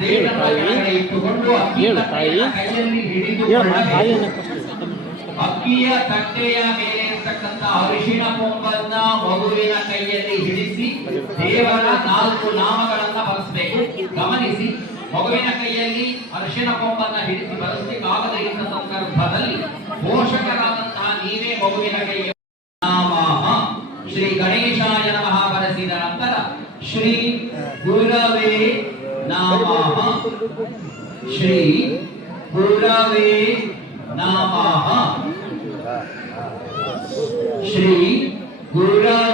ದೇವರ ಕೆಳಗಡೆ ಇಟ್ಟುಕೊಂಡು ಕೈಯಲ್ಲಿ ಹಿಡಿದು ಅಕ್ಕಿಯ ತಟ್ಟೆಯ ಮೇಲೆ ಇರ್ತಕ್ಕಂಥ ಅರಿಶಿಣ ಕೊಂಬನ್ನ ಮಗುವಿನ ಕೈಯಲ್ಲಿ ಹಿಡಿಸಿ ದೇವರ 4 ನಾಮಗಳನ್ನ ಬರೆಸಬೇಕು. ಗಮನಿಸಿ, ಮಗುವಿನ ಕೈಯಲ್ಲಿ ಅರಿಶಿಣ ಕೊಂಬನ್ನ ಹಿಡಿಸಿ ಬರೆಸಲಿಕ್ಕಾಗದ ಇಂಥ ಸಂದರ್ಭದಲ್ಲಿ ಪೋಷಕರಾದಂತಹ ನೀವೇ ಮಗುವಿನ ಕೈಯಲ್ಲಿ ನಾಮಃ ಶ್ರೀ ಗಣೇಶಾಯ ನಮಃ ಬರೆಸಿದ ನಂತರ ಶ್ರೀ ಗುರವೇ ನಮಃ, ಶ್ರೀ ಗುರವೇ ನಮಃ, ಶ್ರೀ ಗುರವೇ